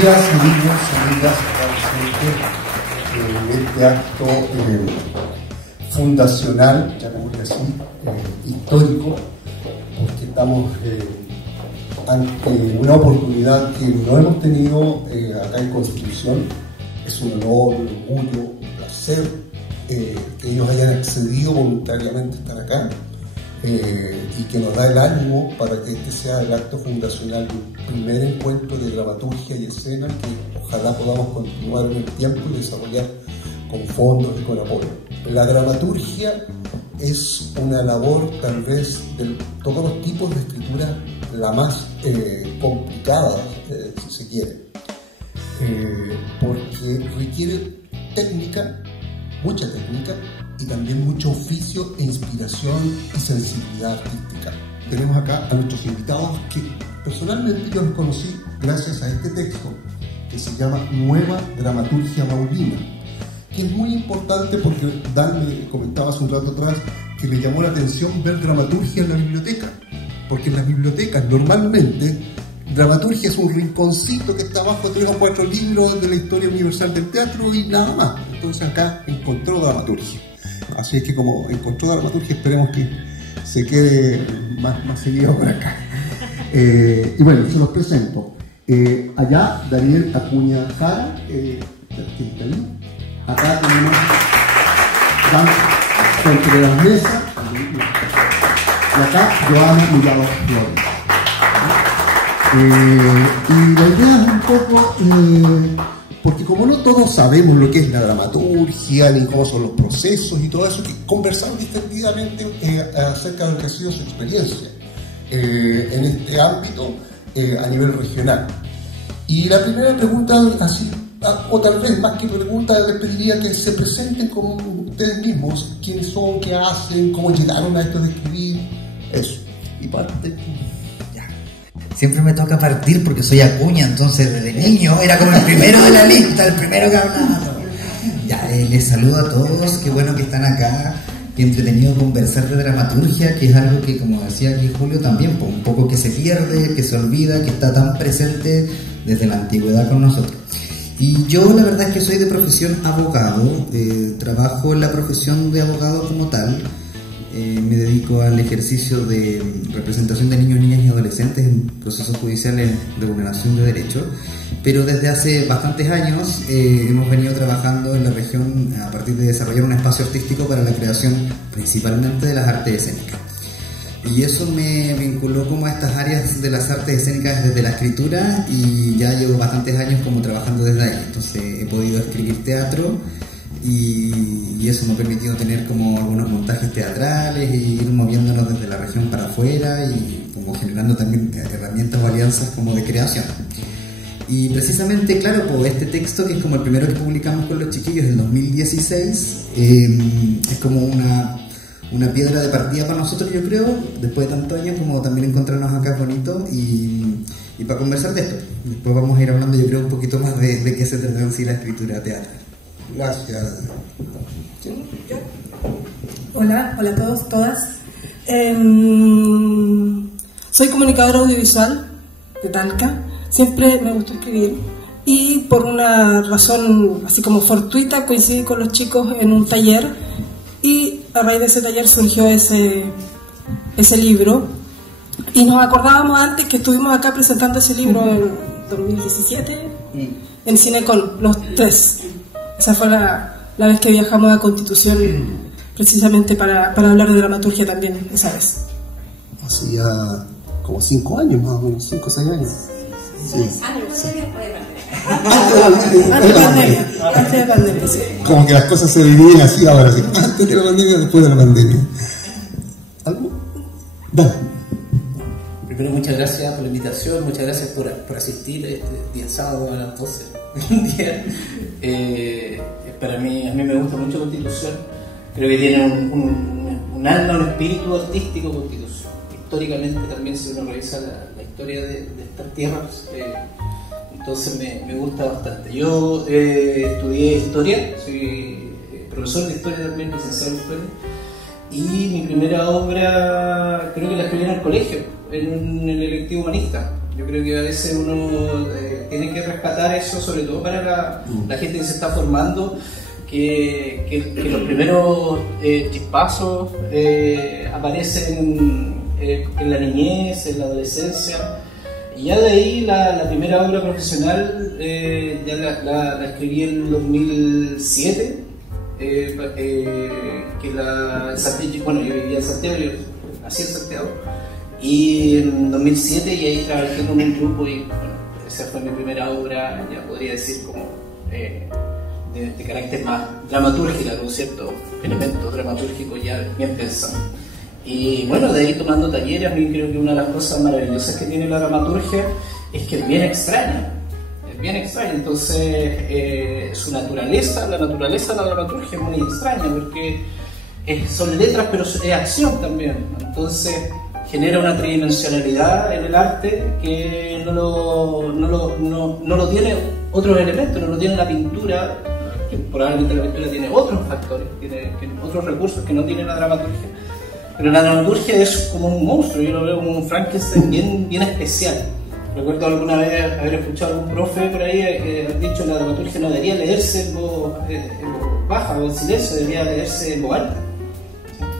días, amigos, amigas, en este acto fundacional, llamémosle así, histórico, porque estamos ante una oportunidad que no hemos tenido acá en Constitución. Es un honor, un orgullo, un placer que ellos hayan accedido voluntariamente a estar acá. Y que nos da el ánimo para que este sea el acto fundacional del primer encuentro de dramaturgia y escena que ojalá podamos continuar en el tiempo y desarrollar con fondos y con apoyo. La dramaturgia es una labor tal vez de todos los tipos de escritura la más complicada, si se quiere, porque requiere técnica, mucha técnica, y también mucho oficio e inspiración y sensibilidad artística. Tenemos acá a nuestros invitados que personalmente yo los conocí gracias a este texto que se llama Nueva Dramaturgia Maulina, que es muy importante porque Dan me comentaba hace un rato atrás que le llamó la atención ver dramaturgia en la biblioteca, porque en las bibliotecas normalmente dramaturgia es un rinconcito que está abajo 3 o 4 libros de la historia universal del teatro y nada más. Entonces acá encontró dramaturgia. Así es que como encontró dramaturgia, esperemos que se quede más seguido por acá. Y bueno, se los presento. Allá, Daniel Acuña Jara, acá tenemos Dan Contreras Mesa, y acá Joana Millado Flores. Y la idea es un poco... porque como no todos sabemos lo que es la dramaturgia, ni cómo son los procesos y todo eso, que conversamos distendidamente acerca de lo que ha sido su experiencia en este ámbito a nivel regional. Y la primera pregunta, así, o tal vez más que pregunta, les pediría que se presenten como ustedes mismos, quiénes son, qué hacen, cómo llegaron a esto de escribir, eso. Y parte... Siempre me toca partir porque soy Acuña, entonces desde niño era como el primero de la lista, el primero que hablaba. Ya, les saludo a todos, qué bueno que están acá, qué entretenido conversar de dramaturgia, que es algo que, como decía aquí Julio, también pues, un poco que se pierde, que se olvida, que está tan presente desde la antigüedad con nosotros. Y yo la verdad es que soy de profesión abogado, trabajo en la profesión de abogado como tal. Me dedico al ejercicio de representación de niños, niñas y adolescentes en procesos judiciales de vulneración de derechos, pero desde hace bastantes años hemos venido trabajando en la región a partir de desarrollar un espacio artístico para la creación principalmente de las artes escénicas. Y eso me vinculó como a estas áreas de las artes escénicas desde la escritura, y ya llevo bastantes años como trabajando desde ahí. Entonces he podido escribir teatro, y eso me ha permitido tener como algunos montajes teatrales y ir moviéndonos desde la región para afuera y como generando también herramientas o alianzas como de creación. Y precisamente, claro, pues este texto, que es como el primero que publicamos con los chiquillos en 2016, es como una piedra de partida para nosotros, yo creo, después de tantos años, como también encontrarnos acá bonito y para conversar de esto. Después vamos a ir hablando, yo creo, un poquito más de qué se trata en sí la escritura teatral. Gracias. Hola a todos, todas. Soy comunicadora audiovisual de Talca. Siempre me gustó escribir y por una razón así como fortuita coincidí con los chicos en un taller, y a raíz de ese taller surgió ese libro, y nos acordábamos antes que estuvimos acá presentando ese libro en 2017 en Cinecon, los tres. Esa fue la vez que viajamos a Constitución precisamente para hablar de dramaturgia también, esa vez. Hacía como 5 años más o menos, 5 o 6 años. Sí. Antes de pandemia, sí. Como que las cosas se dividen así ahora, así, antes de la pandemia, después de la pandemia. ¿Algo? Dale. Primero, muchas gracias por la invitación, muchas gracias por asistir este día sábado a las 12. Un día, para mí, a mí me gusta mucho Constitución. Creo que tiene un alma, un espíritu artístico, Constitución. Históricamente también, si uno revisa la historia de estas tierras, entonces me gusta bastante. Yo estudié historia, soy profesor de historia también, licenciado en historia, y mi primera obra creo que la escribí en el colegio, en el electivo humanista. Yo creo que a veces uno tiene que rescatar eso, sobre todo para la gente que se está formando, que los primeros chispazos aparecen en la niñez, en la adolescencia, y ya de ahí la primera obra profesional ya la escribí en 2007, que bueno, yo vivía en Santiago, yo nací en Santiago, y en 2007, y ahí trabajé con un grupo, y bueno, esa fue mi primera obra, ya podría decir como de carácter más dramatúrgica, con ciertos elementos dramatúrgicos ya bien pensados. Y bueno, de ahí tomando talleres, a mí creo que una de las cosas maravillosas que tiene la dramaturgia es que es bien extraña. Entonces su naturaleza, la naturaleza de la dramaturgia es muy extraña, porque son letras, pero es acción también. Entonces genera una tridimensionalidad en el arte que no lo tiene otros elementos, no lo tiene la pintura, que probablemente la pintura tiene otros factores, tiene otros recursos que no tiene la dramaturgia. Pero la dramaturgia es como un monstruo, yo lo veo como un Frankenstein bien especial. Recuerdo alguna vez haber escuchado a algún profe por ahí haber dicho que la dramaturgia no debería leerse en voz baja o en silencio, debería leerse en voz alta.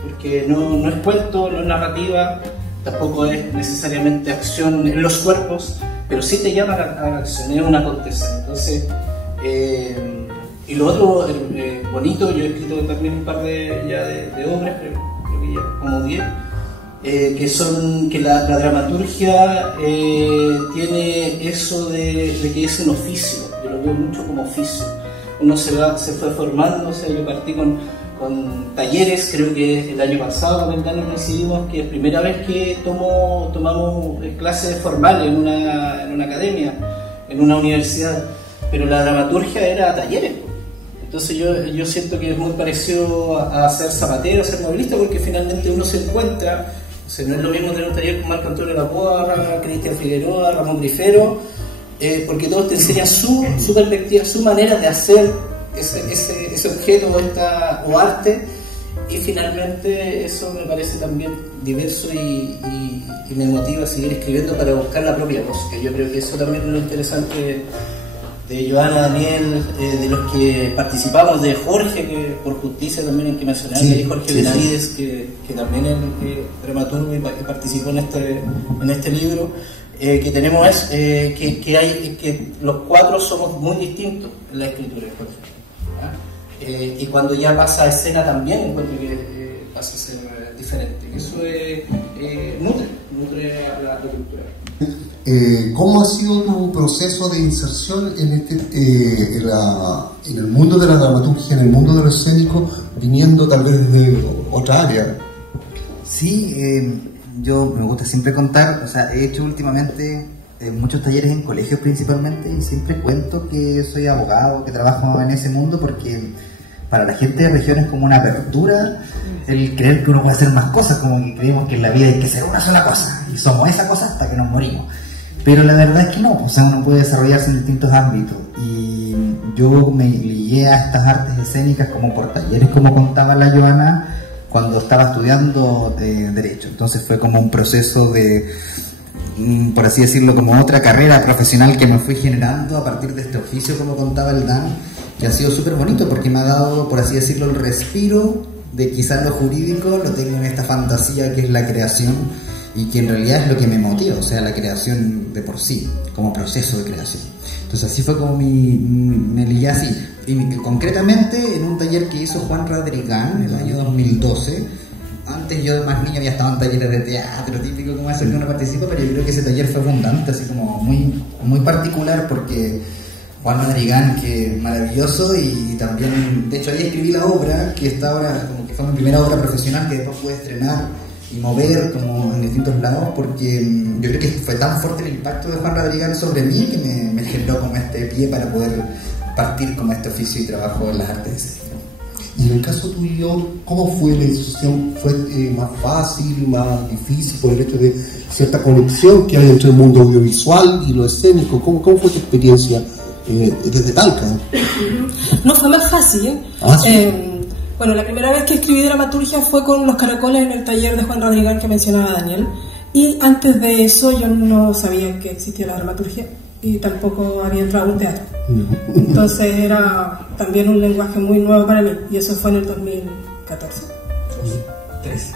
Porque no es cuento, no es narrativa, tampoco es necesariamente acción en los cuerpos, pero sí te llama a la acción, es una acontece. Entonces, y lo otro bonito, yo he escrito también un par de obras, creo que ya como 10, que la dramaturgia tiene eso de que es un oficio. Yo lo veo mucho como oficio. Uno se fue formando, o sea, yo partí con talleres, creo que el año pasado con el Dani coincidimos que es primera vez que tomamos clases formales en una academia, en una universidad, pero la dramaturgia era talleres. Entonces yo siento que es muy parecido a ser zapatero, a ser movilista, porque finalmente uno se encuentra, o sea, no es lo mismo tener un taller con Marco Antonio Laporra, Cristian Figueroa, Ramón Grifero, porque todos te enseñan su perspectiva, su manera de hacer ese objeto o arte, y finalmente eso me parece también diverso y me motiva a seguir escribiendo para buscar la propia voz, que yo creo que eso también es lo interesante de Joana, Daniel, de los que participamos, de Jorge, que por justicia también hay que mencionar, sí, Jorge Benavides, que también es dramaturgo y participó en este libro, que tenemos que los cuatro somos muy distintos en la escritura de Jorge. Y cuando ya pasa a escena también encuentro que pasa a ser diferente. Eso nutre a la cultura. ¿Cómo ha sido tu proceso de inserción en el mundo de la dramaturgia, en el mundo de lo escénico, viniendo tal vez de otra área? Sí, yo me gusta siempre contar, o sea, he hecho últimamente muchos talleres en colegios principalmente, y siempre cuento que soy abogado, que trabajo en ese mundo, porque para la gente de región es como una apertura el creer que uno puede hacer más cosas, como que creemos que en la vida hay que ser una sola cosa, y somos esa cosa hasta que nos morimos. Pero la verdad es que no, o sea, uno puede desarrollarse en distintos ámbitos, y yo me ligué a estas artes escénicas como por talleres, como contaba la Joana, cuando estaba estudiando Derecho. Entonces fue como un proceso de, por así decirlo, como otra carrera profesional que me fui generando a partir de este oficio, como contaba el Dan, y ha sido súper bonito porque me ha dado, por así decirlo, el respiro de quizás lo jurídico lo tengo en esta fantasía que es la creación, y que en realidad es lo que me motiva, o sea, la creación de por sí, como proceso de creación. Entonces así fue como me ligué así, y concretamente en un taller que hizo Juan Radrigán en el año 2012. Antes yo de más niño había estado en talleres de teatro típico como ese que uno participa, pero yo creo que ese taller fue abundante, así como muy particular, porque Juan Radrigán, que maravilloso, y también, de hecho ahí escribí la obra, que esta obra como que fue mi primera obra profesional, que después pude estrenar y mover como en distintos lados, porque yo creo que fue tan fuerte el impacto de Juan Radrigán sobre mí que me generó como este pie para poder partir como este oficio y trabajo en las artes escénicas. Y en el caso tuyo, ¿cómo fue la iniciación? ¿Fue más fácil, más difícil por el hecho de cierta conexión que hay entre el mundo audiovisual y lo escénico? ¿Cómo fue tu experiencia desde Talca? No, fue más fácil. Bueno, la primera vez que escribí dramaturgia fue con Los Caracoles en el taller de Juan Radrigán que mencionaba Daniel. Y antes de eso yo no sabía que existía la dramaturgia. y tampoco había entrado a un teatro. Entonces era también un lenguaje muy nuevo para mí, y eso fue en el 2014. 13.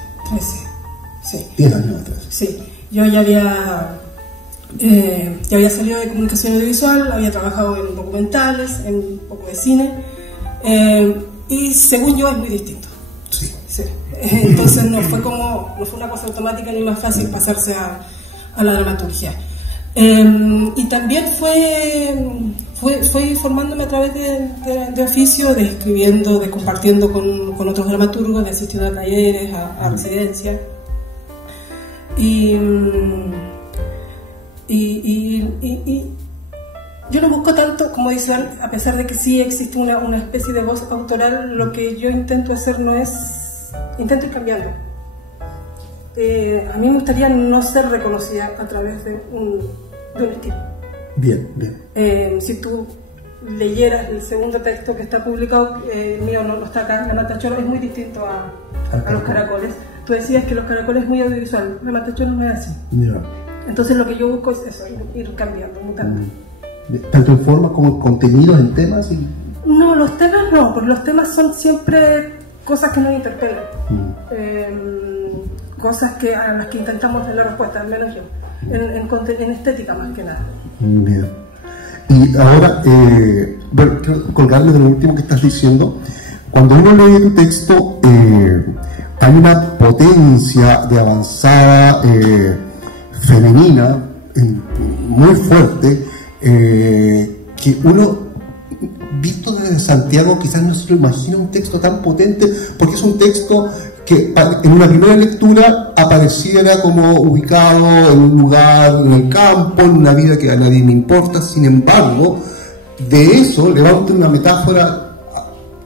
Sí. 10 años atrás. Sí, yo ya había salido de comunicación audiovisual, había trabajado en documentales, en un poco de cine, y según yo es muy distinto. Sí. Entonces no fue una cosa automática ni más fácil pasarse a la dramaturgia. Y también fue formándome a través de oficio, de escribiendo, de compartiendo con otros dramaturgos, de asistiendo a talleres, a residencias. Y yo no busco tanto, como dicen, a pesar de que sí existe una especie de voz autoral, lo que yo intento hacer intento ir cambiando. A mí me gustaría no ser reconocida a través de un estilo. Bien. Si tú leyeras el segundo texto que está publicado, mío no está acá, La Matacholo es muy distinto a Los Caracoles. Tú decías que Los Caracoles es muy audiovisual, La Matacholo no es así. Yeah. Entonces lo que yo busco es eso, ir cambiando, mutando. Tanto en forma como en contenidos, en temas. No, los temas no, porque los temas son siempre cosas que nos interpelan. Cosas a las que intentamos dar la respuesta, al menos yo, en estética más que nada. Bien. Y ahora, bueno, quiero colgarme de lo último que estás diciendo. Cuando uno lee tu texto, hay una potencia de avanzada femenina muy fuerte, que uno, visto desde Santiago, quizás no se lo imagina un texto tan potente, porque es un texto que en una primera lectura apareciera como ubicado en un lugar en el campo, en una vida que a nadie me importa. Sin embargo, de eso levanta una metáfora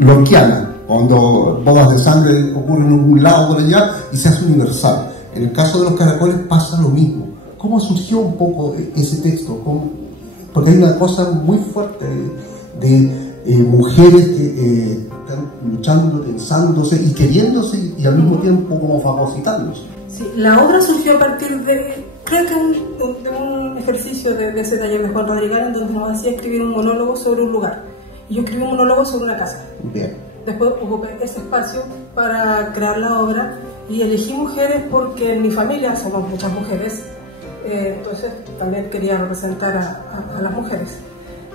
lorquiana, cuando bodas de sangre ocurren en un lado por allá y se hace universal. En el caso de Los Caracoles pasa lo mismo. ¿Cómo surgió un poco ese texto? Porque hay una cosa muy fuerte de mujeres que están luchando, pensándose y queriéndose, y al mismo tiempo como fagocitándose. Sí, la obra surgió a partir de, creo que de un ejercicio de ese taller de Juan Rodríguez, en donde nos hacía escribir un monólogo sobre un lugar. Y yo escribí un monólogo sobre una casa. Bien. Después ocupé ese espacio para crear la obra y elegí mujeres porque en mi familia somos muchas mujeres, entonces también quería representar a las mujeres.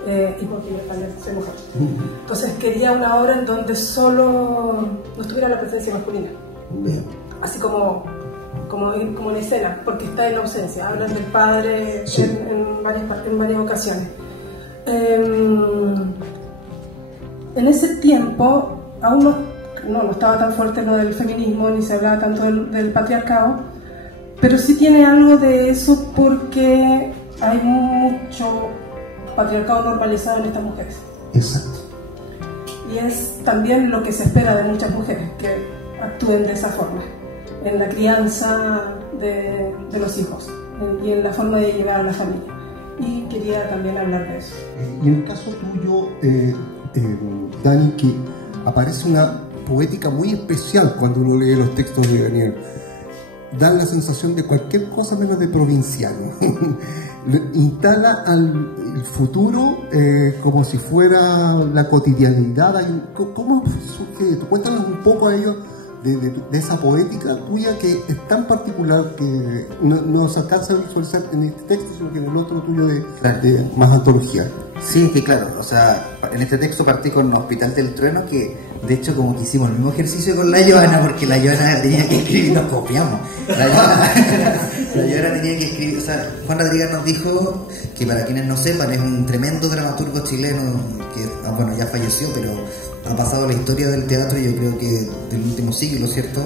Y porque yo también soy mujer. Entonces quería una obra en donde solo no estuviera la presencia masculina. Bien. Así como en escena, porque está en ausencia. Hablan del padre, sí, en varias ocasiones. En ese tiempo aún no estaba tan fuerte lo del feminismo, ni se hablaba tanto del patriarcado, pero sí tiene algo de eso porque hay mucho patriarcado normalizado en estas mujeres. Exacto. Y es también lo que se espera de muchas mujeres, que actúen de esa forma, en la crianza de los hijos y en la forma de llevar a la familia. Y quería también hablar de eso. Y en el caso tuyo, Dani, que aparece una poética muy especial cuando uno lee los textos de Daniel. Dan la sensación de cualquier cosa menos de provinciano. Instala el futuro como si fuera la cotidianidad. ¿Cómo surge esto? Cuéntanos un poco a ellos de esa poética tuya que es tan particular que no se alcanza a visualizar en este texto, sino que en el otro tuyo de más antología. Sí, que claro, o sea, en este texto partí con Hospital del Trueno, que de hecho como que hicimos el mismo ejercicio con la Joana, porque la Joana tenía que escribir y nos copiamos. La Joana tenía que escribir, o sea, Juan Rodríguez nos dijo, que para quienes no sepan, es un tremendo dramaturgo chileno que, bueno, ya falleció, pero ha pasado la historia del teatro, yo creo que del último siglo, ¿cierto?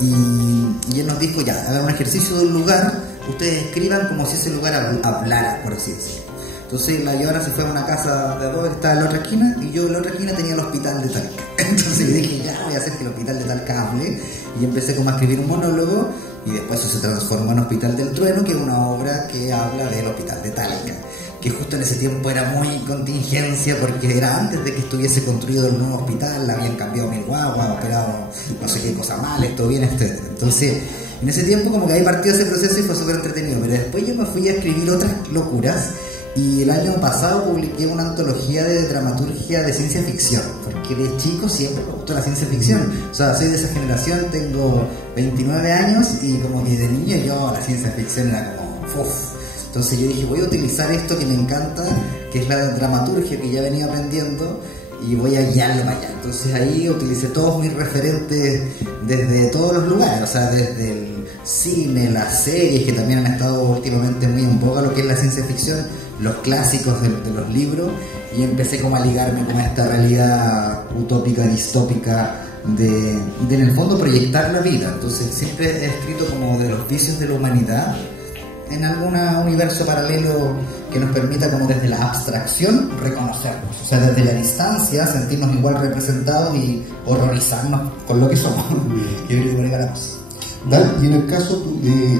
Y él nos dijo, ya, hagan un ejercicio de un lugar, ustedes escriban como si ese lugar hablara, por así decirlo. Entonces la Joana se fue a una casa de dos que estaba en la otra esquina, y yo en la otra esquina tenía el Hospital de Talca. Entonces yo dije, ya voy a hacer que el Hospital de Talca hable, y empecé como a escribir un monólogo, y después eso se transformó en Hospital del Trueno, que es una obra que habla del Hospital de Talca, que justo en ese tiempo era muy contingencia, porque era antes de que estuviese construido el nuevo hospital, habían cambiado 1000 guaguas, operado no sé qué cosa mal, esto bien, etc. Entonces, en ese tiempo como que ahí partió ese proceso y fue súper entretenido, pero después yo me fui a escribir otras locuras, Y el año pasado publiqué una antología de dramaturgia de ciencia ficción, porque de chico siempre me gustó la ciencia ficción. O sea, soy de esa generación, tengo 29 años y como que de niño yo la ciencia ficción era como uff. Entonces yo dije, voy a utilizar esto que me encanta, que es la dramaturgia que ya venía aprendiendo, y voy a guiarla para allá. Entonces ahí utilicé todos mis referentes desde todos los lugares, o sea, desde el cine, las series que también han estado últimamente muy en boga, lo que es la ciencia ficción, los clásicos de los libros, y empecé como a ligarme con esta realidad utópica, distópica, de en el fondo proyectar la vida. Entonces siempre he escrito como de los vicios de la humanidad en algún universo paralelo que nos permita como desde la abstracción reconocernos, o sea, desde la distancia sentirnos igual representados y horrorizarnos con lo que somos. Yo creo que por ahí ganamos. Dan, y en el caso,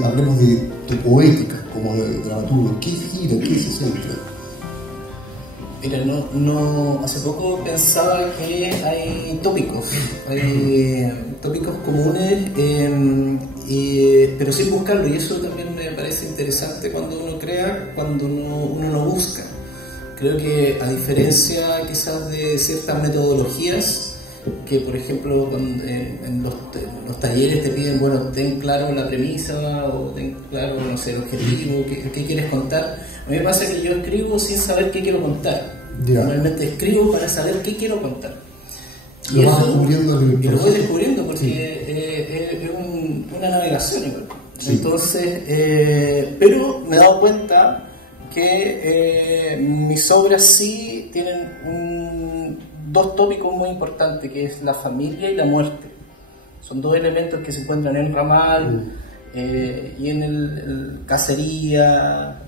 hablemos de tu poética como de dramaturgo, ¿qué gira, qué se centra? Mira, hace poco pensaba que hay tópicos comunes, pero sin buscarlo, y eso también me parece interesante cuando uno crea, cuando uno no busca. Creo que a diferencia quizás de ciertas metodologías, que por ejemplo en los talleres te piden, bueno, ten claro la premisa o ten claro, no sé, el objetivo, qué quieres contar. A mí me pasa que yo escribo sin saber qué quiero contar. Normalmente escribo para saber qué quiero contar. Lo vas descubriendo en el proceso. Lo voy descubriendo porque es una navegación igual. Sí. Entonces, pero me he dado cuenta que mis obras sí tienen dos tópicos muy importantes, que es la familia y la muerte. Son dos elementos que se encuentran en el ramal y en el cacería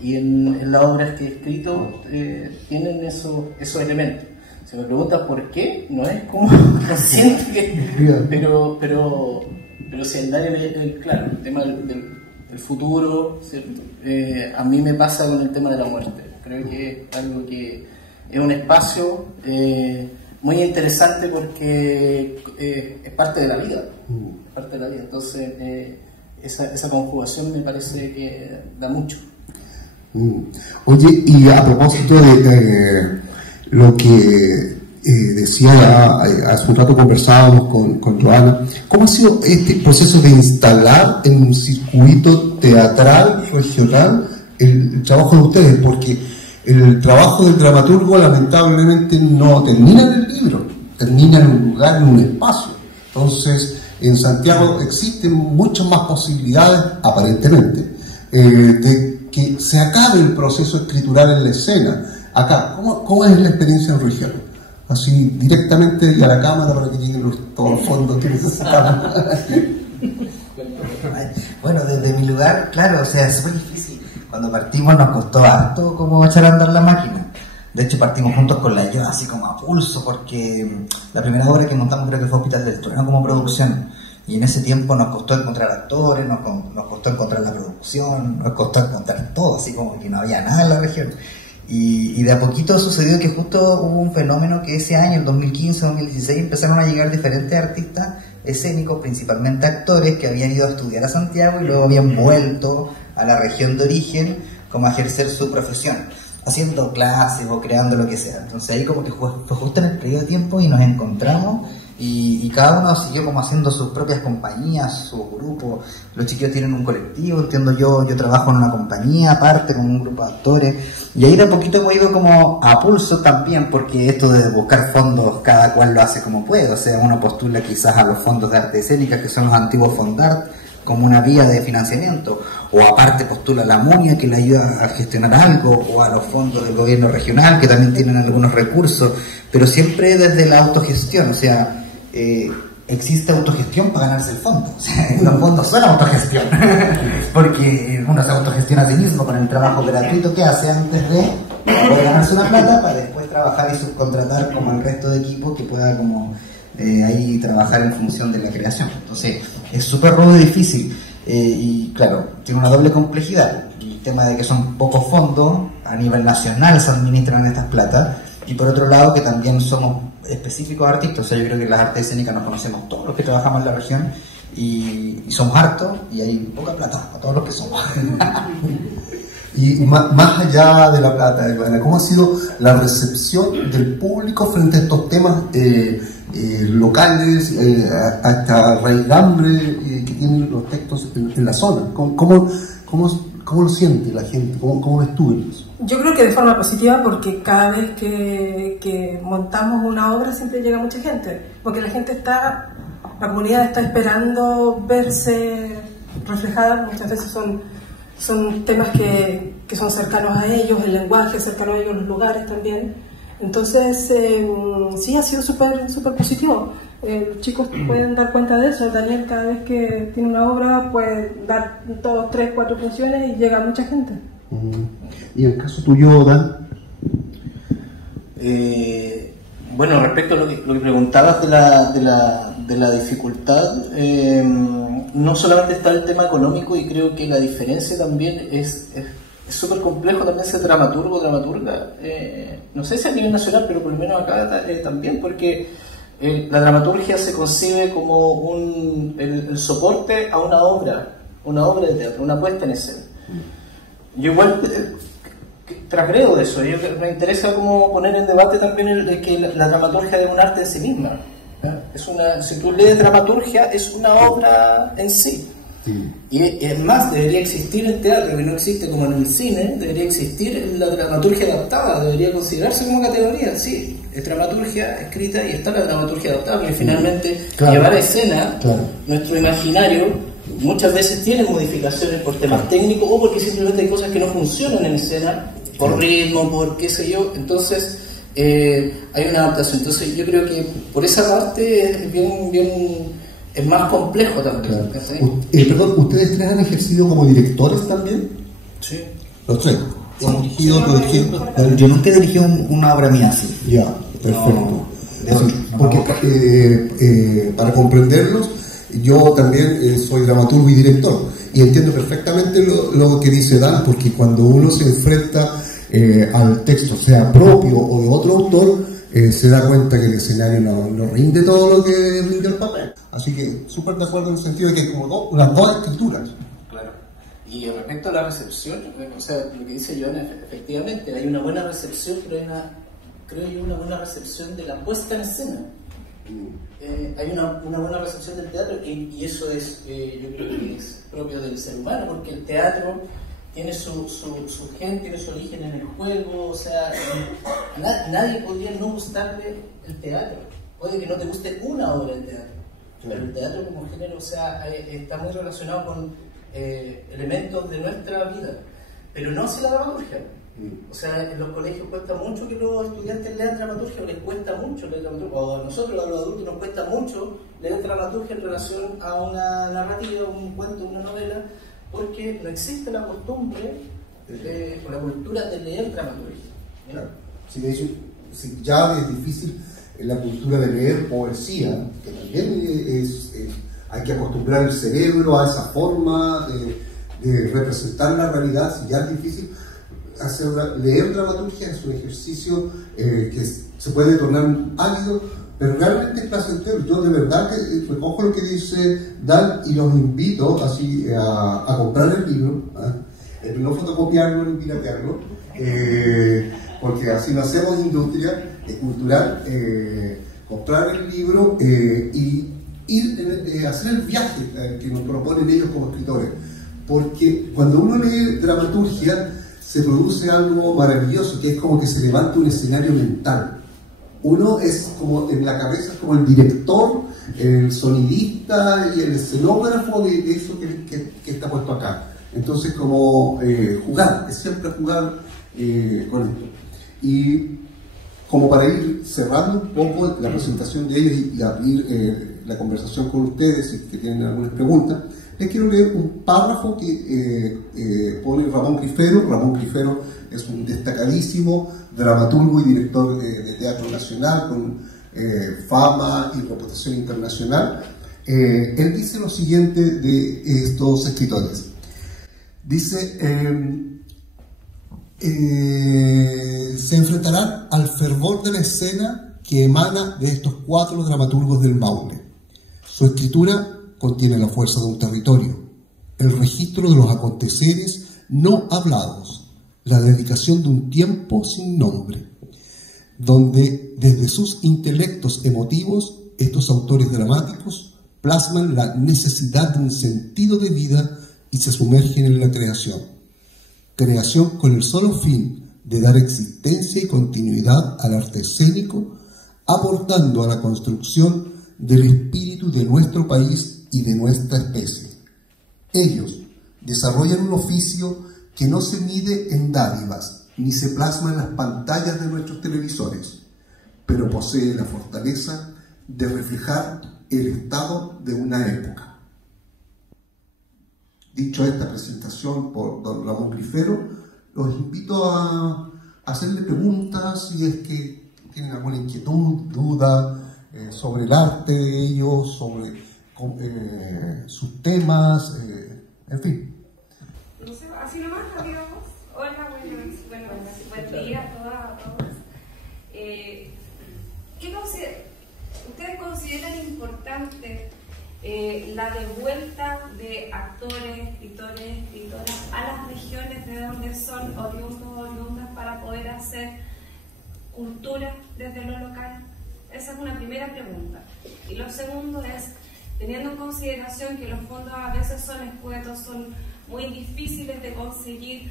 y en las obras que he escrito tienen esos elementos. Si me preguntas por qué, no es como consciente que, pero si el área, claro, el tema del futuro, ¿cierto? A mí me pasa con el tema de la muerte. Creo que es algo que es un espacio muy interesante porque es parte de la vida. Es parte de la vida. Entonces, esa conjugación me parece que da mucho. Oye, y a propósito de lo que decía, hace un rato conversábamos con Joana, ¿cómo ha sido este proceso de instalar en un circuito teatral regional el trabajo de ustedes? Porque el trabajo del dramaturgo lamentablemente no termina en el libro, termina en un lugar, en un espacio. Entonces, en Santiago existen muchas más posibilidades, aparentemente, de que se acabe el proceso escritural en la escena. Acá, ¿cómo es la experiencia en región? Así, directamente a la cámara para que lleguen todos los fondos que necesitamos. Bueno, desde mi lugar, claro, o sea, es súper difícil. Cuando partimos nos costó harto como echar a andar la máquina. De hecho, partimos juntos con la ayuda, así como a pulso, porque la primera obra que montamos creo que fue Hospital del Trueno como producción. Y en ese tiempo nos costó encontrar actores, nos costó encontrar la producción, nos costó encontrar todo, así como que no había nada en la región. Y de a poquito sucedió que justo hubo un fenómeno que ese año, el 2015-2016, empezaron a llegar diferentes artistas escénicos, principalmente actores, que habían ido a estudiar a Santiago y luego habían vuelto a la región de origen como a ejercer su profesión, haciendo clases o creando lo que sea. Entonces ahí como que fue justo en el periodo de tiempo y nos encontramos y cada uno siguió como haciendo sus propias compañías, su grupo. Los chiquillos tienen un colectivo, entiendo yo trabajo en una compañía aparte con un grupo de actores, y ahí de a poquito hemos ido como a pulso también, porque esto de buscar fondos cada cual lo hace como puede. O sea, uno postula quizás a los fondos de arte escénica, que son los antiguos Fondart, como una vía de financiamiento, o aparte postula a la MUNIA, que le ayuda a gestionar algo, o a los fondos del gobierno regional, que también tienen algunos recursos, pero siempre desde la autogestión. O sea, existe autogestión para ganarse el fondo. O sea, los fondos son autogestión, porque uno se autogestiona a sí mismo con el trabajo gratuito que hace antes de poder ganarse una plata, para después trabajar y subcontratar como el resto de equipos que pueda como ahí trabajar en función de la creación. Entonces es súper rudo y difícil, y claro, tiene una doble complejidad: el tema de que son pocos fondos, a nivel nacional se administran estas platas, y por otro lado que también somos específicos artistas. O sea, yo creo que las artes escénicas nos conocemos todos los que trabajamos en la región, y somos hartos y hay poca plata para todos los que somos. Y más allá de la plata, Ivana, ¿cómo ha sido la recepción del público frente a estos temas locales, a esta raigambre que tienen los textos en la zona? ¿Cómo lo siente la gente? ¿Cómo ves tú eso? Yo creo que de forma positiva, porque cada vez que montamos una obra siempre llega mucha gente, porque la comunidad está esperando verse reflejada. Muchas veces son temas que son cercanos a ellos, el lenguaje cercano a ellos, los lugares también. Entonces, sí, ha sido súper positivo. Los chicos pueden dar cuenta de eso. Daniel, cada vez que tiene una obra, puede dar 2, 3, 4 funciones y llega mucha gente. ¿Y en el caso tuyo, Dan? Bueno, respecto a lo que preguntabas de la dificultad, no solamente está el tema económico, y creo que la diferencia también es súper complejo también ser dramaturgo o dramaturga. No sé si a nivel nacional, pero por lo menos acá también, porque la dramaturgia se concibe como el soporte a una obra de teatro, una puesta en escena. Yo igual trasgredo de eso. Me interesa como poner en debate también que la dramaturgia es un arte en sí misma. Si tú lees dramaturgia, es una obra en sí. Sí. Y es más, debería existir en teatro, que no existe como en el cine. Debería existir en la dramaturgia adaptada, debería considerarse como categoría. Sí, es dramaturgia escrita y está la dramaturgia adaptada, porque finalmente llevar a escena nuestro imaginario muchas veces tiene modificaciones por temas técnicos, o porque simplemente hay cosas que no funcionan en escena, por ritmo, por qué sé yo. Entonces hay una adaptación. Entonces yo creo que por esa parte es más complejo también. Perdón, ¿ustedes tres han ejercido como directores también? Sí. Los tres. Yo nunca he dirigido una obra mía así. Ya, perfecto. Porque para comprenderlos, yo también soy dramaturgo y director, y entiendo perfectamente lo que dice Dan, porque cuando uno se enfrenta al texto, sea propio o de otro autor, se da cuenta que el escenario no rinde todo lo que rinde el papel. Así que súper de acuerdo en el sentido de que hay como las dos escrituras. Claro. Y respecto a la recepción, o sea, lo que dice Joana, efectivamente, hay una buena recepción, pero creo que una buena recepción de la puesta en escena. Hay una buena recepción del teatro, y eso es, yo creo que es propio del ser humano, porque el teatro tiene su gen, tiene su origen en el juego. O sea, nadie podría no gustarle el teatro. Puede que no te guste una obra del teatro, pero el teatro como género, o sea, está muy relacionado con elementos de nuestra vida, pero no hace la dramaturgia. O sea, en los colegios cuesta mucho que los estudiantes lean dramaturgia, o les cuesta mucho leer dramaturgia, o a nosotros, a los adultos, nos cuesta mucho leer dramaturgia en relación a una narrativa, un cuento, una novela, porque no existe la costumbre o la cultura de leer dramaturgia. Claro. Si ya es difícil la cultura de leer poesía, que también hay que acostumbrar el cerebro a esa forma de representar la realidad. Si ya es difícil leer dramaturgia, es un ejercicio que se puede tornar árido, pero realmente es placentero. Yo de verdad que recojo lo que dice Dan y los invito así a comprar el libro, no fotocopiarlo ni piratearlo, porque así no hacemos industria cultural. Comprar el libro y hacer el viaje que nos proponen ellos como escritores, porque cuando uno lee dramaturgia se produce algo maravilloso, que es como que se levanta un escenario mental. Uno es como, en la cabeza, es como el director, el sonidista y el escenógrafo de eso que está puesto acá. Entonces, como jugar, es siempre jugar con esto. Y como para ir cerrando un poco la presentación de ellos y abrir la conversación con ustedes, que tienen algunas preguntas, les quiero leer un párrafo que pone Ramón Grifero. Ramón Grifero es un destacadísimo dramaturgo y director de teatro nacional con fama y reputación internacional. Él dice lo siguiente de estos escritores. Dice, se enfrentarán al fervor de la escena que emana de estos 4 dramaturgos del Maule. Su escritura contiene la fuerza de un territorio, el registro de los aconteceres no hablados, la dedicación de un tiempo sin nombre, donde desde sus intelectos emotivos estos autores dramáticos plasman la necesidad de un sentido de vida y se sumergen en la creación. Creación con el solo fin de dar existencia y continuidad al arte escénico, aportando a la construcción del espíritu de nuestro país y de nuestra especie. Ellos desarrollan un oficio que no se mide en dádivas ni se plasma en las pantallas de nuestros televisores, pero posee la fortaleza de reflejar el estado de una época. Dicho esta presentación por don Ramón Grifero, los invito a hacerle preguntas si es que tienen alguna inquietud, duda sobre el arte de ellos, sobre sus temas, en fin. No sé, así nomás, amigos. Hola, buen día a todos. ¿Ustedes consideran importante la devuelta de actores, escritores, escritoras a las regiones de donde son oriundos o oriundas para poder hacer cultura desde lo local? Esa es una primera pregunta. Y lo segundo es, teniendo en consideración que los fondos a veces son escuetos, son muy difíciles de conseguir,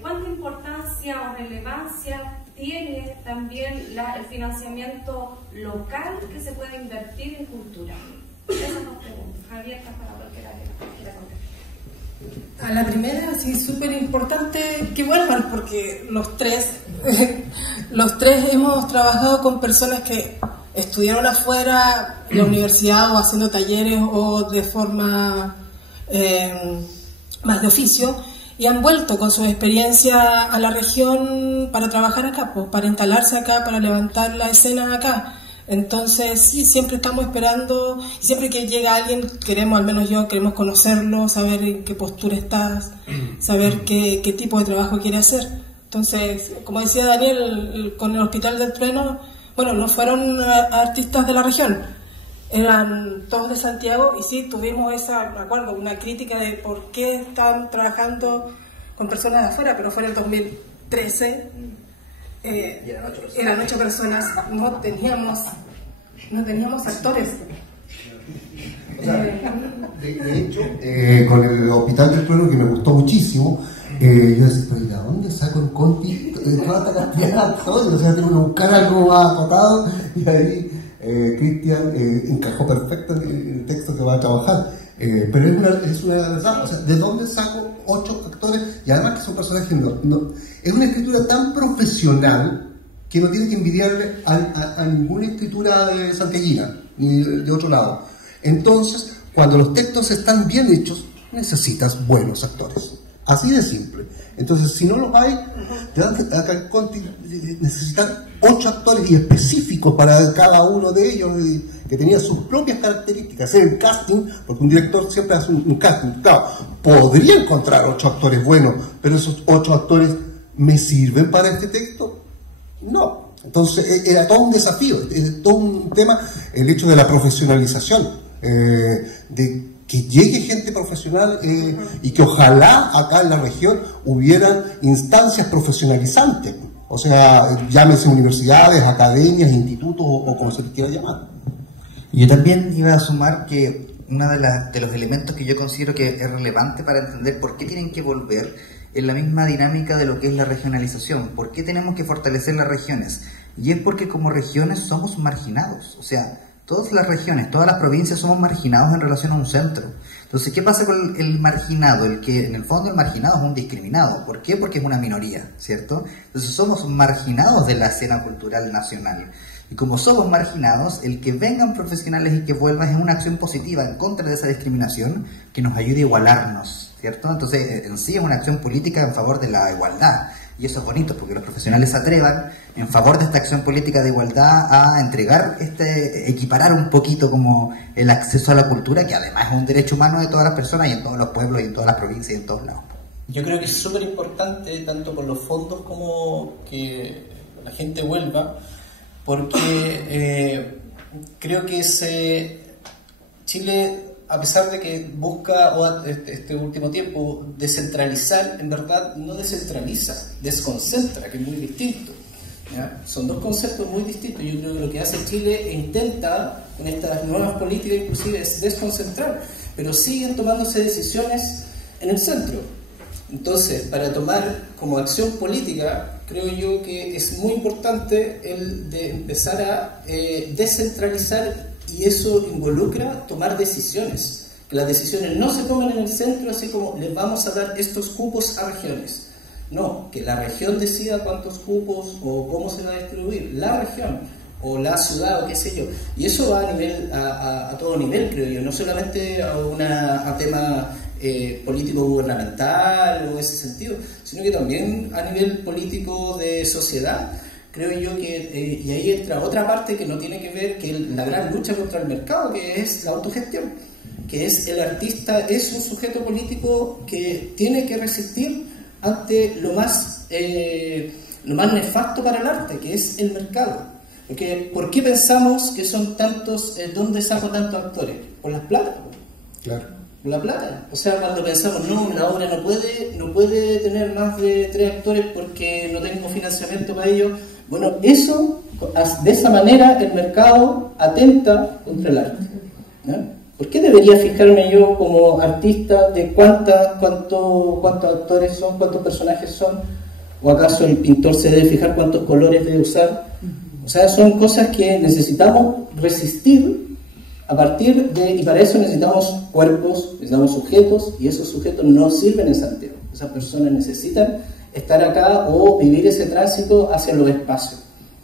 ¿cuánta importancia o relevancia tiene también el financiamiento local que se puede invertir en cultura? Esas dos preguntas, abiertas para cualquiera que quiera contestar. A la primera, sí, súper importante que vuelvan, porque los tres hemos trabajado con personas que estudiaron afuera, en la universidad, o haciendo talleres, o de forma más de oficio, y han vuelto con su experiencia a la región para trabajar acá, pues, para instalarse acá, para levantar la escena acá. Entonces, sí, siempre estamos esperando, y siempre que llega alguien, queremos, al menos yo, queremos conocerlo, saber en qué postura estás, saber qué tipo de trabajo quiere hacer. Entonces, como decía Daniel, con el Hospital del Trueno, bueno, no fueron artistas de la región, eran todos de Santiago, y sí, tuvimos me acuerdo, una crítica de por qué estaban trabajando con personas de afuera, pero fue en el 2013. Eran 8 personas, no teníamos actores. O sea, de hecho, con el Hospital del Trueno, que me gustó muchísimo, yo decía, pero ¿de dónde saco en Conti toda esta cantidad de actores? O sea, tengo que buscar algo más acotado, y ahí Cristian encajó perfecto en el texto que va a trabajar. Pero es una verdad, o sea, ¿de dónde saco 8 actores? Y además que son personajes, es una escritura tan profesional que no tiene que envidiarle a ninguna escritura de santiaguina, ni de otro lado. Entonces, cuando los textos están bien hechos, necesitas buenos actores. Así de simple. Entonces, si no los hay, necesitan 8 actores y específicos para cada uno de ellos, que tenían sus propias características. Hacer el casting, porque un director siempre hace un casting. Claro, podría encontrar 8 actores buenos, pero esos 8 actores ¿me sirven para este texto? No. Entonces, era todo un desafío, todo un tema, el hecho de la profesionalización, de que llegue gente profesional, y que ojalá acá en la región hubieran instancias profesionalizantes, o sea, llámese universidades, academias, institutos o como se les quiera llamar. Yo también iba a sumar que uno de los elementos que yo considero que es relevante para entender por qué tienen que volver es la misma dinámica de lo que es la regionalización. ¿Por qué tenemos que fortalecer las regiones? Y es porque como regiones somos marginados, o sea, todas las regiones, todas las provincias somos marginados en relación a un centro. Entonces, ¿qué pasa con el marginado? El que en el fondo el marginado es un discriminado. ¿Por qué? Porque es una minoría, ¿cierto? Entonces somos marginados de la escena cultural nacional. Y como somos marginados, el que vengan profesionales y que vuelvan es una acción positiva en contra de esa discriminación que nos ayude a igualarnos, ¿cierto? Entonces, en sí es una acción política en favor de la igualdad. Y eso es bonito, porque los profesionales se atrevan en favor de esta acción política de igualdad a entregar, equiparar un poquito como el acceso a la cultura, que además es un derecho humano de todas las personas y en todos los pueblos y en todas las provincias y en todos lados. Yo creo que es súper importante, tanto por los fondos como que la gente vuelva, porque creo que Chile a pesar de que busca, o este último tiempo, descentralizar, en verdad no descentraliza, desconcentra, que es muy distinto. ¿Ya? Son dos conceptos muy distintos. Yo creo que lo que hace Chile e intenta con estas nuevas políticas inclusive es desconcentrar, pero siguen tomándose decisiones en el centro. Entonces, para tomar como acción política, creo yo que es muy importante el de empezar a descentralizar, y eso involucra tomar decisiones, que las decisiones no se toman en el centro así como les vamos a dar estos cupos a regiones. No, que la región decida cuántos cupos o cómo se va a distribuir, la región o la ciudad o qué sé yo. Y eso va a todo nivel, creo yo, no solamente a tema político gubernamental o ese sentido, sino que también a nivel político de sociedad. Creo yo que, y ahí entra otra parte que no tiene que ver, que la gran lucha contra el mercado, que es la autogestión, que es el artista, es un sujeto político que tiene que resistir ante lo más nefasto para el arte, que es el mercado. Porque, ¿por qué pensamos que son tantos, dónde saco tantos actores? Por las plata. Claro. Por la plata. O sea, cuando pensamos, no, la obra no puede tener más de 3 actores porque no tengo financiamiento para ello. Bueno, eso, de esa manera, el mercado atenta contra el arte. ¿No? ¿Por qué debería fijarme yo como artista de cuántos actores son, cuántos personajes son? ¿O acaso el pintor se debe fijar cuántos colores debe usar? O sea, son cosas que necesitamos resistir a partir de, y para eso necesitamos cuerpos, necesitamos sujetos, y esos sujetos no sirven en Santiago. Esas personas necesitan estar acá o vivir ese tránsito hacia los espacios.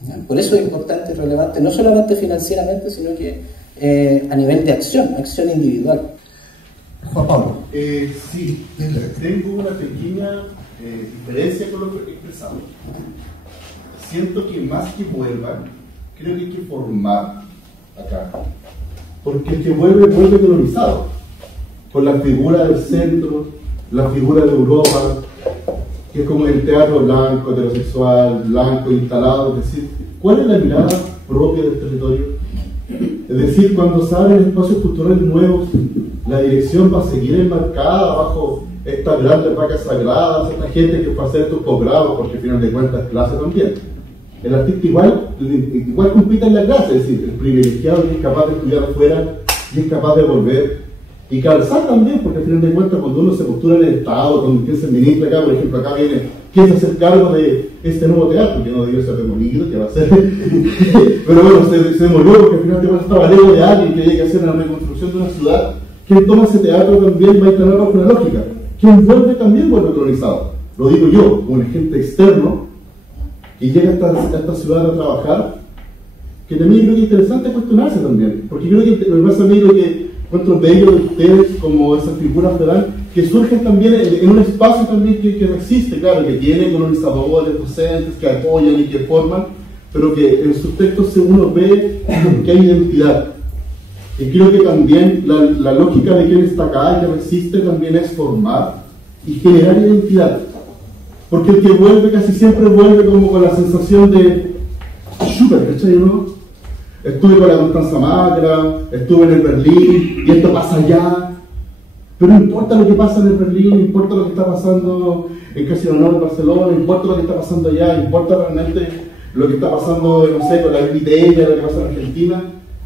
¿Ya? Por eso es importante y relevante, no solamente financieramente, sino que a nivel de acción individual. Juan Pablo. Sí, tengo una pequeña diferencia con lo que he expresado. Siento que más que vuelvan, creo que hay que formar acá. Porque el que vuelve colonizado, con la figura del centro, la figura de Europa, que es como el teatro blanco, heterosexual, blanco, instalado. Es decir, ¿cuál es la mirada propia del territorio? Es decir, cuando se abren espacios culturales nuevos, la dirección va a seguir enmarcada bajo estas grandes vacas sagradas, esta gente que va a hacer estos posgrados, porque al final de cuentas es clase también. El artista igual compite en la clase, es decir, el privilegiado que es capaz de estudiar afuera y es capaz de volver y calzar también, porque al final de cuentas cuando uno se postura en el Estado, cuando quien se ministra acá, por ejemplo, acá viene quién se hace cargo de este nuevo teatro, que no debió ser demolido, que va a ser pero bueno, se demolió porque al final de cuentas estaba lejos de alguien que llegue a hacer una reconstrucción de una ciudad. Quien toma ese teatro también va a instalar bajo una lógica, quien vuelve también vuelve colonizado. Lo digo yo, como un agente externo y llega a esta ciudad a trabajar, que también creo que es interesante cuestionarse también, porque creo que lo más amigo que encuentro bello de ustedes como esa figura federal, que surgen también en un espacio también que no existe, claro, que tiene colonizadores, docentes, que apoyan y que forman, pero que en sus textos uno ve que hay identidad. Y creo que también la lógica de quien está acá y que resiste también es formar y generar identidad. Porque el que vuelve casi siempre vuelve como con la sensación de súper, ¿cachai? ¿No? Estuve con la Constanza Macra, estuve en el Berlín y esto pasa allá. Pero no importa lo que pasa en el Berlín, no importa lo que está pasando en Casino Honor en Barcelona, no importa lo que está pasando allá, no importa realmente lo que está pasando, no sé, con la Viteria, lo que pasa en Argentina,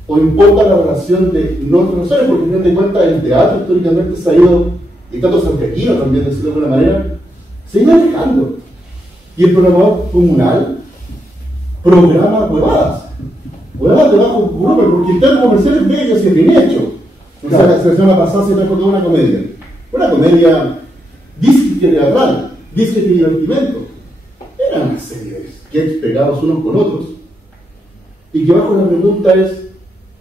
o importa la relación de nosotros, porque al final de cuentas el teatro históricamente se ha ido, y tanto santiaguino también, decirlo de alguna manera, se ha ido alejando. Y el programador comunal programa huevadas de bajo grupo, porque el teatro comercial es bello, si es bien hecho. O sea, la semana pasada se trajo toda una comedia disque teatral, disque divertimento. Eran una serie de sketches pegados unos con otros, y que bajo la pregunta es,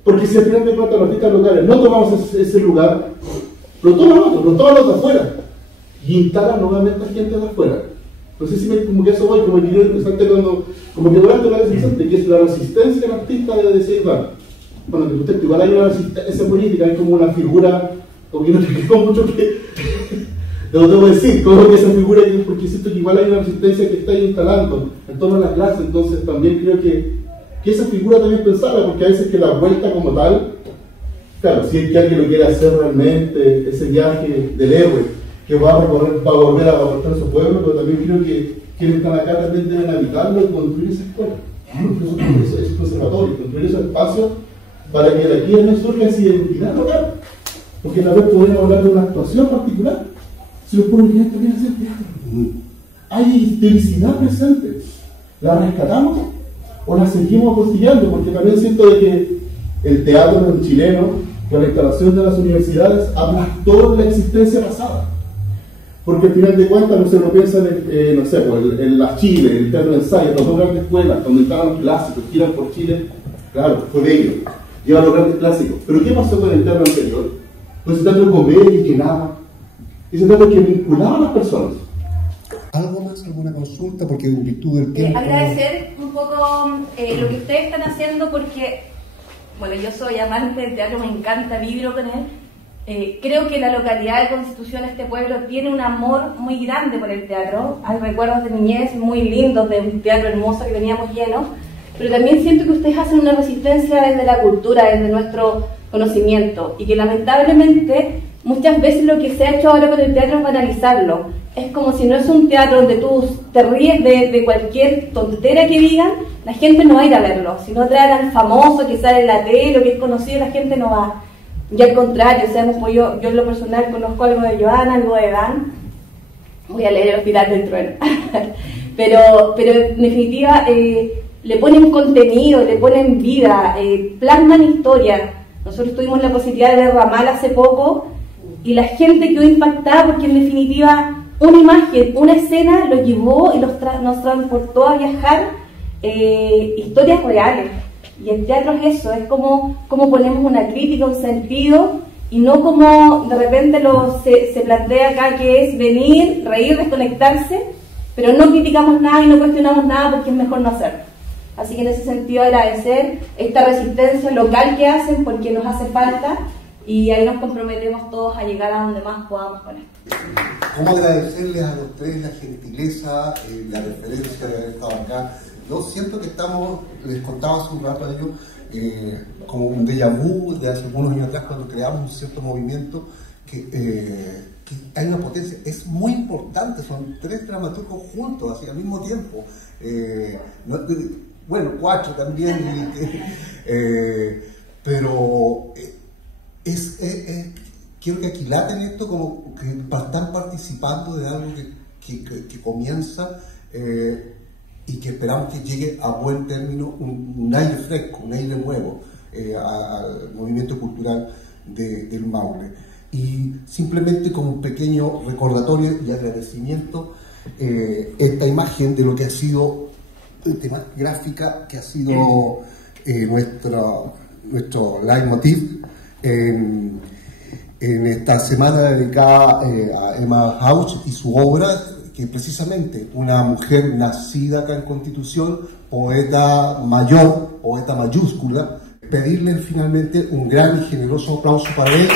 porque si al final de cuentas los artistas locales no tomamos ese lugar, lo toman los de afuera, y instalan nuevamente a gente de afuera. No sé si como que eso voy, como que yo interesante como que durante la vez interesante, que es la resistencia del artista de decir, bueno, que usted igual hay una resistencia política, hay como una figura, como que no te quedó mucho que lo debo decir, como que esa figura, porque siento que igual hay una resistencia que está ahí instalando en todas las clases, entonces también creo que esa figura también pensarla, porque a veces que la vuelta como tal Claro, si es que alguien lo quiere hacer realmente, ese viaje del héroe, que va a recorrer, va a volver a aportar a su pueblo, pero también creo que quienes están acá también deben habitarlo y construir esa escuela, esos conservatorios, construir esos espacios para que de aquí no surja esa identidad local. Porque a la vez podemos hablar de una actuación particular, si los pueblos también también hacen teatro. Hay historicidad presente. ¿La rescatamos o la seguimos apostillando? Porque también siento de que el teatro chileno, con la instalación de las universidades, aplastó la existencia pasada. Porque al final de cuentas, no sé, uno piensa en, no sé, pues, en las Chile, el teatro de ensayo, las dos grandes escuelas, donde estaban los clásicos, giran por Chile, claro, fue de ellos, llevan los grandes clásicos. Pero ¿qué pasó con el teatro anterior? Pues ese teatro de comedia y que nada, ese teatro que vinculaba a las personas. ¿Algo más? ¿Alguna consulta? Porque en virtud del tiempo... Agradecer un poco lo que ustedes están haciendo, porque, bueno, yo soy amante del teatro, me encanta, vibro con él. Creo que la localidad de Constitución, este pueblo, tiene un amor muy grande por el teatro. Hay recuerdos de niñez muy lindos de un teatro hermoso que teníamos lleno, pero también siento que ustedes hacen una resistencia desde la cultura, desde nuestro conocimiento, y que lamentablemente muchas veces lo que se ha hecho ahora con el teatro es banalizarlo. Es como si no es un teatro donde tú te ríes de cualquier tontera que digan, la gente no va a ir a verlo. Si no traen al famoso que sale en la tele o que es conocido, la gente no va. Y al contrario, pues yo en lo personal conozco algo de Joana, algo de Dan. Voy a leer El Hospital del Trueno. pero en definitiva le ponen contenido, le ponen vida, plasman historia. Nosotros tuvimos la posibilidad de ver Ramal hace poco y la gente quedó impactada porque en definitiva una imagen, una escena los llevó y nos transportó a viajar historias reales. Y el teatro es eso, es como ponemos una crítica, un sentido, y no como de repente se plantea acá, que es venir, reír, desconectarse, pero no criticamos nada y no cuestionamos nada porque es mejor no hacerlo. Así que en ese sentido agradecer esta resistencia local que hacen, porque nos hace falta, y ahí nos comprometemos todos a llegar a donde más podamos con esto. ¿Cómo agradecerles a los tres la gentileza, la referencia de haber estado acá? Yo siento que estamos, les contaba hace un rato a ellos, como un déjà vu de hace algunos años atrás, cuando creamos un cierto movimiento, que hay una potencia, es muy importante, son tres dramaturgos juntos, así al mismo tiempo, bueno, cuatro también, pero quiero que aquilaten esto como que están participando de algo que comienza, y que esperamos que llegue a buen término, un aire fresco, un aire nuevo al movimiento cultural del Maule. Y simplemente como un pequeño recordatorio y agradecimiento, esta imagen de lo que ha sido, tema gráfica, que ha sido nuestro leitmotiv en esta semana dedicada a Emma Hauch y su obra, que precisamente una mujer nacida acá en Constitución, poeta mayor, poeta mayúscula, pedirle finalmente un gran y generoso aplauso para ella.